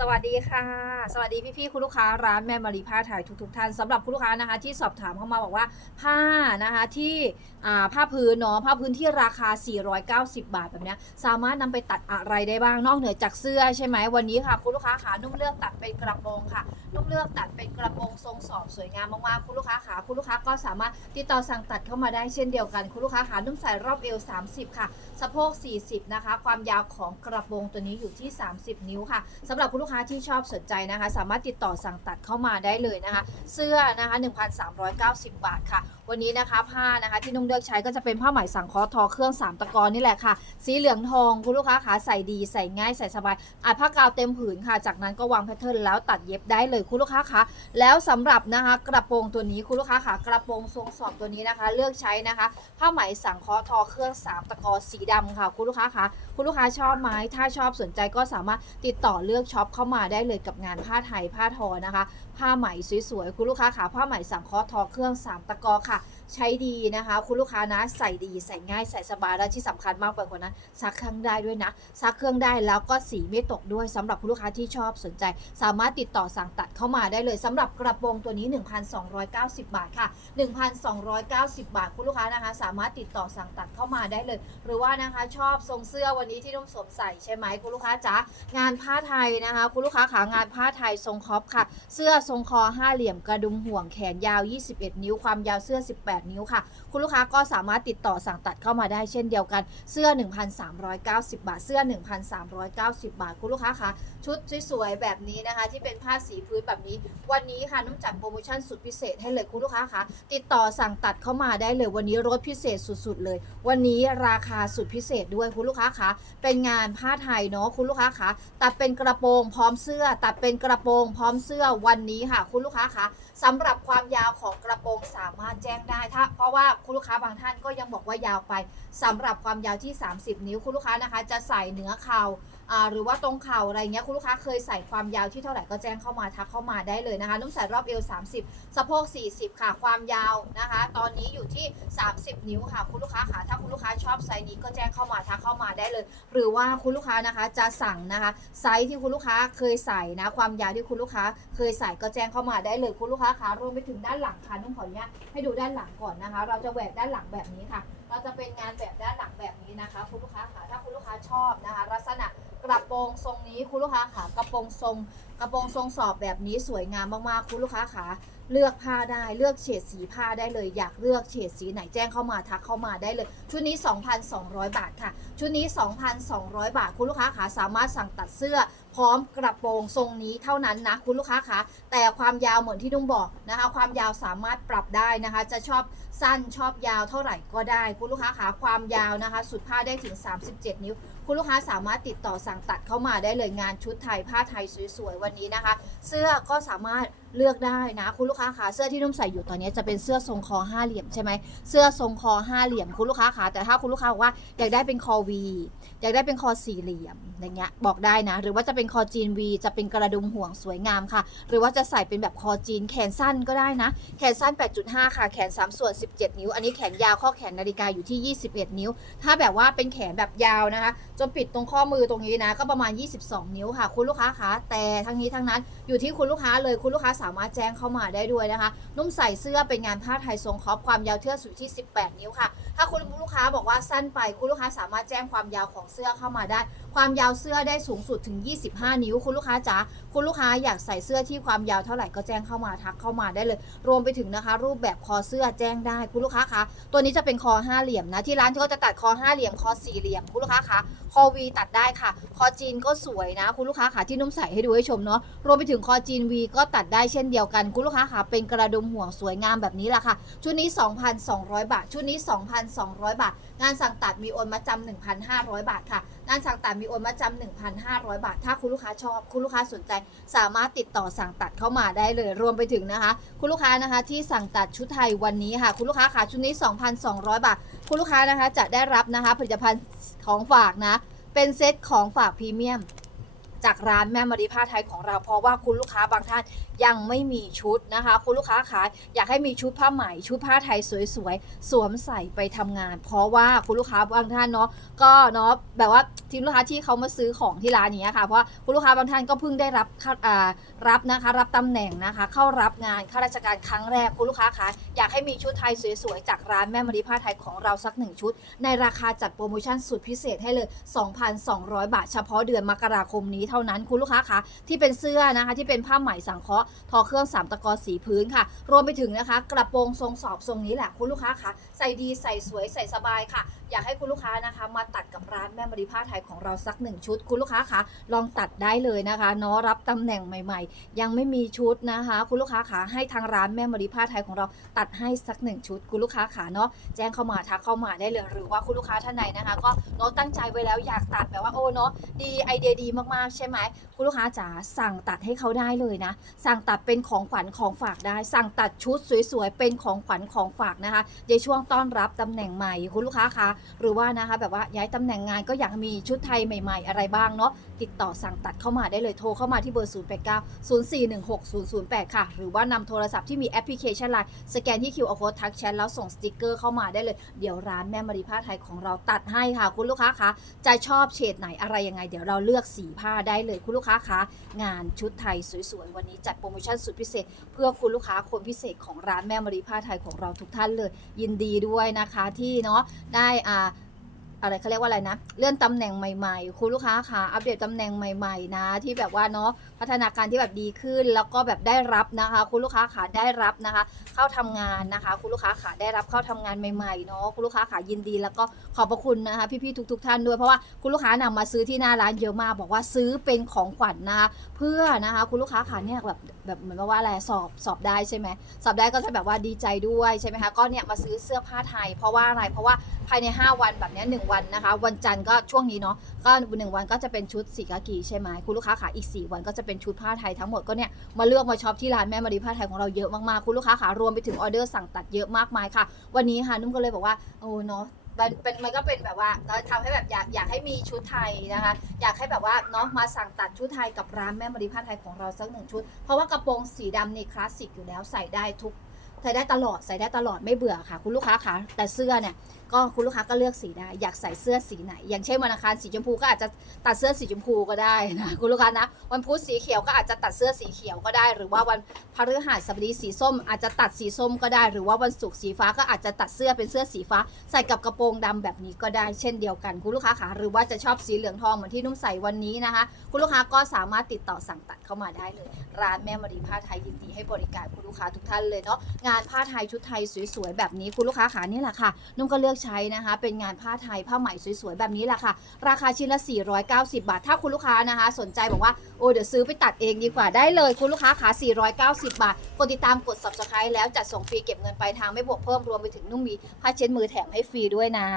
สวัสดีค่ะ สวัสดีพี่ๆคุณลูกค้าร้านแม่มารีผ้าไทยทุกๆท่านสำหรับคุณลูกค้านะคะที่สอบถามเข้ามาบอกว่าผ้านะคะที่ผ้าพื้นเนาะผ้าพื้นที่ราคา 490 บาทแบบเนี้ยสามารถนำไปตัดอะไรได้บ้างนอกเหนือจากเสื้อใช่ไหมวันนี้ค่ะคุณลูกค้าขานุ่มเลือกตัดเป็นกระโปรงค่ะ นุ่มเลือกตัดเป็นกระโปรงทรงสอบสวยงามมากๆคุณลูกค้าขาคุณลูกค้าก็สามารถติดต่อสั่งตัดเข้ามาได้เช่นเดียวกัน คุณลูกค้าขานุ่มใส่รอบเอว 30 ค่ะ สะโพก 40 นะคะ ความยาวของกระโปรงตัวนี้อยู่ที่ 30 นิ้วค่ะสำหรับคุณกค้าที่ชอบสนใจนะคะ สามารถติดต่อสั่งตัดเข้ามาได้เลยนะคะ เสื้อนะคะ 1,390 บาทค่ะ วันนี้นะคะผ้านะคะที่นุ่มเลือกใช้ก็จะเป็นผ้าไหมสังเคราะห์ทอเครื่อง 3 ตะกอนนี่แหละค่ะ สีเหลืองทองคุณลูกค้าขาใส่ดีใส่ง่ายใส่สบายอาจผ้ากาวเต็มผืนค่ะ จากนั้นก็วางแพทเทิร์นแล้วตัดเย็บได้เลยคุณลูกค้าคะแล้วสำหรับนะคะกระโปรงตัวนี้คุณลูกค้าขากระโปรงทรงสอบตัวนี้นะคะ เลือกใช้นะคะผ้าไหมสังเคราะห์ทอเครื่อง 3 ตะกอนสีดำค่ะ คุณลูกค้าคะคุณลูกค้าชอบไหมถ้าชอบสนใจก็สามารถติดต่อเลือกช็อปเข้ามาได้เลยกับงานผ้าไทยผ้าทอนะคะ ผ้าไหมสวยๆคุณลูกค้าขาผ้าไหมสังเคราะห์ทอเครื่อง3ตะกอค่ะ ใช้ดีนะคะ คุณลูกค้านะใส่ดีใส่ง่ายใส่สบายและที่สำคัญมากไปกว่านั้นซักเครื่องได้ด้วยนะซักเครื่องได้แล้วก็สีไม่ตกด้วยสำหรับคุณลูกค้าที่ชอบสนใจ สามารถติดต่อสั่งตัดเข้ามาได้เลยสำหรับกระโปรงตัวนี้ 1,290 บาทค่ะ 1,290 บาทคุณลูกค้านะคะ สามารถติดต่อสั่งตัดเข้ามาได้เลย หรือว่านะคะชอบทรงเสื้อวันนี้ที่นุ่มสวมใส่ใช่ไหมคุณลูกค้าจ๋างานผ้าไทยนะคะ คุณลูกค้าขางานผ้าไทยทรงคอปค่ะ เสื้อทรงคอห้าเหลี่ยมกระดุมห่วงแขนยาว 21 นิ้วความยาวเสื้อ 18นิ้วค่ะ คุณลูกค้าก็สามารถติดต่อสั่งตัดเข้ามาได้เช่นเดียวกัน เสื้อ 1,390 บาท เสื้อ 1,390 บาท คุณลูกค้าคะชุดสวยๆแบบนี้นะคะ ที่เป็นผ้าสีพื้นแบบนี้ วันนี้ค่ะนุ่มจัดโปรโมชั่นสุดพิเศษให้เลยคุณลูกค้าคะติดต่อสั่งตัดเข้ามาได้เลย วันนี้ลดพิเศษสุดๆเลย วันนี้ราคาสุดพิเศษด้วยคุณลูกค้าคะเป็นงานผ้าไทยเนาะคุณลูกค้าคะตัดเป็นกระโปรงพร้อมเสื้อ ตัดเป็นกระโปรงพร้อมเสื้อวันนี้ค่ะ คุณลูกค้าคะสำหรับความยาวของกระโปรงสามารถแจ้งได้ถ้าเพราะว่าคุณลูกค้าบางท่านก็ยังบอกว่ายาวไปสำหรับความยาวที่ 30 นิ้วคุณลูกค้านะคะ จะใส่เหนือเข่า อ่าหรือว่าตรงเข่าอะไรเงี้ยคุณลูกค้าเคยใส่ความยาวที่เท่าไหร่ก็แจ้งเข้ามาทักเข้ามาได้เลยนะคะนุ่มใส่รอบเอว 30 สะโพก 40 ค่ะ ความยาวนะคะ ตอนนี้อยู่ที่ 30 นิ้วค่ะ คุณลูกค้าค่ะถ้าคุณลูกค้าชอบไซส์นี้ก็แจ้งเข้ามาทักเข้ามาได้เลย หรือว่าคุณลูกค้านะคะจะสั่งนะคะไซส์ที่คุณลูกค้าเคยใส่นะความยาวที่คุณลูกค้าเคยใส่ก็แจ้งเข้ามาได้เลยคุณลูกค้าคะรวมไปถึงด้านหลังค่ะนุ่มขออนุญาตให้ดูด้านหลังก่อนนะคะ เราจะแหวกด้านหลังแบบนี้ค่ะ เราจะเป็นงานแบบด้านหลังแบบนี้นะคะ คุณลูกค้าค่ะถ้าคุณลูกค้าชอบนะคะ ลักษณะกระโปรงทรงนี้คุณลูกค้าค่ะกระโปรงทรง กระโปรงทรงสอบแบบนี้สวยงามมากๆคุณลูกค้าค่ะเลือกผ้าได้เลือกเฉดสีผ้าได้เลย อยากเลือกเฉดสีไหนแจ้งเข้ามาทักเข้ามาได้เลย ชุดนี้ 2,200 บาทค่ะ ชุดนี้ 2,200 บาท คุณลูกค้าค่ะสามารถสั่งตัดเสื้อ พร้อมกระโปรงทรงนี้เท่านั้นนะคุณลูกค้าคะแต่ความยาวเหมือนที่นุ่งบอกนะคะ ความยาวสามารถปรับได้นะคะ จะชอบสั้นชอบยาวเท่าไหร่ก็ได้ คุณลูกค้าคะความยาวนะคะ สุดผ้าได้ถึง 37 นิ้ว คุณลูกค้าสามารถติดต่อสั่งตัดเข้ามาได้เลยงานชุดไทยผ้าไทยสวยๆวันนี้นะคะ เสื้อก็สามารถเลือกได้นะคุณลูกค้าคะเสื้อที่นุ่มใส่อยู่ตอนนี้จะเป็นเสื้อทรงคอห้าเหลี่ยมใช่ไหมเสื้อทรงคอห้าเหลี่ยมคุณลูกค้าคะแต่ถ้าคุณลูกค้าบอกว่าอยากได้เป็นคอวีอยากได้เป็นคอสี่เหลี่ยมอย่างเงี้ยบอกได้นะ หรือว่าจะเป็นคอจีนวีจะเป็นกระดุมห่วงสวยงามค่ะ หรือว่าจะใส่เป็นแบบคอจีนแขนสั้นก็ได้นะ แขนสั้น 8.5 ค่ะ แขน 3 ส่วน 17 นิ้ว อันนี้แขนยาวข้อแขนนาฬิกาอยู่ที่ 21 นิ้ว ถ้าแบบว่าเป็นแขนแบบยาวนะคะจนปิดตรงข้อมือตรงนี้นะ ก็ประมาณ 22 นิ้วค่ะ คุณลูกค้าคะแต่ทั้งนี้ทั้งนั้นอยู่ที่คุณลูกค้าเลยคุณลูกค้าสามารถแจ้งเข้ามาได้ด้วยนะคะ นุ่มใส่เสื้อเป็นงานผ้าไทยทรงครอปความยาวเทือกสุดที่ 18 นิ้วค่ะ ถ้าคุณลูกค้าบอกว่าสั้นไป คุณลูกค้าสามารถแจ้งความยาวของเสื้อเข้ามาได้ ความยาวเสื้อได้สูงสุดถึง 25 นิ้ว คุณลูกค้าจ๋าคุณลูกค้าอยากใส่เสื้อที่ความยาวเท่าไหร่ก็แจ้งเข้ามาทักเข้ามาได้เลย รวมไปถึงนะคะ รูปแบบคอเสื้อแจ้งได้คุณลูกค้าคะตัวนี้จะเป็นคอห้าเหลี่ยมนะที่ร้านก็จะตัดคอห้าเหลี่ยมคอสี่เหลี่ยมคุณลูกค้าคะคอวีตัดได้ค่ะ คอจีนก็สวยนะ คุณลูกค้าคะที่นุ่มใส่ให้ดูให้ชมเนาะรวมไปถึงคอจีนวีก็ตัดได้เช่นเดียวกัน คุณลูกค้าคะเป็นกระดุมห่วงสวยงามแบบนี้แหละค่ะ ชุดนี้ 2,200 บาท ชุดนี้ 2,200 บาท งานสั่งตัดมีโอนมาจำ1,500 บาทค่ะ งานสั่งตัดมีโอนมาจำ1,500 บาท ถ้าคุณลูกค้าชอบ คุณลูกค้าสนใจ สามารถติดต่อสั่งตัดเข้ามาได้เลย รวมไปถึงนะคะ คุณลูกค้านะคะที่สั่งตัดชุดไทยวันนี้ค่ะ คุณลูกค้าค่ะชุดนี้ 2,200 บาท คุณลูกค้านะคะจะได้รับนะคะผลิตภัณฑ์ของฝากนะ เป็นเซตของฝากพรีเมียมจากร้านแม่มารีผ้าไทยของเราเพราะว่าคุณลูกค้าบางท่านยังไม่มีชุดนะคะ คุณลูกค้าคะอยากให้มีชุดผ้าไหมชุดผ้าไทยสวยๆ สวมใส่ไปทำงาน เพราะว่าคุณลูกค้าบางท่านเนาะก็เนาะแบบว่าทีมลูกค้าที่เขามาซื้อของที่ร้านนี้ค่ะเพราะว่าคุณลูกค้าบางท่านก็เพิ่งได้รับค่าอ่ารับนะคะรับตำแหน่งนะคะ เข้ารับงานข้าราชการครั้งแรกคุณลูกค้าคะอยากให้มีชุดไทยสวยๆจากร้านแม่มารีผ้าไทยของเราสักหนึ่งชุด ในราคาจัดโปรโมชั่นสุดพิเศษให้เลย 2,200 บาท เฉพาะเดือนมกราคมนี้เท่านั้นคุณลูกค้าคะที่เป็นเสื้อนะคะที่เป็นผ้าไหมสังเคราะห์ทอเครื่องสามตะกอสีพื้นค่ะ รวมไปถึงนะคะ กระโปรงทรงสอบทรงนี้แหละคุณลูกค้าคะใส่ดีใส่สวยใส่สบายค่ะ อยากให้คุณลูกค้านะคะ มาตัดกับร้านแม่มรีผ้าไทยของเราสักหนึ่งชุด คุณลูกค้าคะลองตัดได้เลยนะคะเนาะรับตำแหน่งใหม่ ๆ ยังไม่มีชุดนะคะ คุณลูกค้าคะให้ทางร้านแม่มรีผ้าไทยของเราตัดให้สักหนึ่งชุด คุณลูกค้าขาเนาะแจ้งเข้ามาทักเข้ามาได้เลยหรือว่าคุณลูกค้าท่านใดนะคะ ก็เนาะตั้งใจไว้แล้วอยากตัดแบบว่าโอ้เนาะดีไอเดียดีมากๆใช่ไหมคุณลูกค้าจ๋าสั่งตัดให้เขาได้เลยนะ สั่ง่งตัดเป็นของขวัญของฝากได้ สั่งตัดชุดสวยๆเป็นของขวัญของฝากนะคะในช่วงต้อนรับตำแหน่งใหม่คุณลูกค้าคะหรือว่านะคะแบบว่าย้ายตำแหน่งงานก็อยากมีชุดไทยใหม่ ๆ อะไรบ้างเนาะติดต่อสั่งตัดเข้ามาได้เลยโทรเข้ามาที่เบอร์ 0 8 9 0 4 1 6 0 0 8 ค่ะ หรือว่านำโทรศัพท์ที่มีแอปพลิเคชันไลน์สแกนที่ QR code ทักแชทแล้วส่งสติกเกอร์เข้ามาได้เลย เดี๋ยวร้านแม่มารีผ้าไทยของเราตัดให้ค่ะคุณลูกค้าคะจะชอบเฉดไหนอะไรยังไง เดี๋ยวเราเลือกสีผ้าได้เลยคุณลูกค้าคะงานชุดไทยสวยๆวันนี้จัดโปรโมชั่นสุดพิเศษ เพื่อคุณลูกค้าคนพิเศษของร้านแม่มารีผ้าไทยของเราทุกท่านเลย ยินดีด้วยนะคะที่เนาะได้อ่า อะไรเขาเรียกว่าอะไรนะ เลื่อนตำแหน่งใหม่ๆ คุณลูกค้าคะอัปเดตตำแหน่งใหม่ๆ นะ ที่แบบว่าเนาะพัฒนาการที่แบบดีขึ้น แล้วก็แบบได้รับนะคะ คุณลูกค้าขาได้รับนะคะ เข้าทำงานนะคะ คุณลูกค้าขาได้รับเข้าทำงานใหม่ๆเนาะคุณลูกค้าขายินดี แล้วก็ขอบพระคุณนะคะ พี่ๆทุก ๆ ท่านด้วยเพราะว่าคุณลูกค้านำมาซื้อที่หน้าร้านเยอะมากบอกว่าซื้อเป็นของขวัญนะคะเพื่อนะคะ คุณลูกค้าขาเนี่ยแบบแบบเหมือนว่าอะไรสอบสอบได้ใช่ไหมสอบได้ก็จะแบบว่าดีใจด้วยใช่ไหมคะก็เนี่ยมาซื้อเสื้อผ้าไทย เพราะว่าอะไรเพราะว่าภายใน 5 วันแบบนี้หนึ่งวันนะคะ วันจันทร์ก็ช่วงนี้เนาะก็หนึ่งวันก็จะเป็นชุดสีกากีใช่ไหมคุณลูกค้าขาอีก 4 วันก็จะเป็นชุดผ้าไทยทั้งหมดก็เนี่ยมาเลือกมาช็อปที่ร้านแม่มารีผ้าไทยของเราเยอะมากๆคุณลูกค้าขารวมไปถึงออเดอร์สั่งตัดเยอะมากมายค่ะ วันนี้ค่ะนุ่มก็เลยบอกว่าโอ้เนาะมันเป็นมันก็เป็นแบบว่าเราทำให้แบบอยากอยากให้มีชุดไทยนะคะ อยากให้แบบว่าเนาะมาสั่งตัดชุดไทยกับร้านแม่มารีผ้าไทยของเราสักหนึ่งชุด เพราะว่ากระโปรงสีดำนี่คลาสสิกอยู่แล้วใส่ได้ทุกใส่ได้ตลอดใส่ได้ตลอดไม่เบื่อค่ะ คุณลูกค้าคะแต่เสื้อเนี่ยก็คุณลูกค้าก็เลือกสีได้อยากใส่เสื้อสีไหน อย่างเช่นวันอังคารสีชมพูก็อาจจะตัดเสื้อสีชมพูก็ได้นะคุณลูกค้านะ วันพุธสีเขียวก็อาจจะตัดเสื้อสีเขียวก็ได้ หรือว่าวันพฤหัสบดีสีส้ม อาจจะตัดสีส้มก็ได้ หรือว่าวันศุกร์สีฟ้าก็อาจจะตัดเสื้อเป็นเสื้อสีฟ้า ใส่กับกระโปรงดำแบบนี้ก็ได้เช่นเดียวกัน คุณลูกค้าค่ะหรือว่าจะชอบสีเหลืองทองเหมือนที่นุ่มใส่วันนี้นะคะ คุณลูกค้าก็สามารถติดต่อสั่งตัดเข้ามาได้เลย ร้านแม่มารีผ้าไทยยินดีให้บริการคุณลูกค้าทุกท่านเลยเนาะงานผ้าไทยชุดไทยสวยๆแบบนี้คุณลูกค้าขานี่แหละค่ะนุ่มก็เลือกใช้นะคะ เป็นงานผ้าไทยผ้าไหมสวยๆ แบบนี้แหละค่ะ ราคาชิ้นละ 490 บาท ถ้าคุณลูกค้านะคะ สนใจบอกว่า โอ้เดี๋ยวซื้อไปตัดเองดีกว่าได้เลยคุณลูกค้าขา490 บาท กดติดตามกด subscribe แล้วจัดส่งฟรีเก็บเงินปลายทางไม่บวกเพิ่มรวมไปถึงนุ่มมีผ้าเช็ดมือแถมให้ฟรีด้วยนะ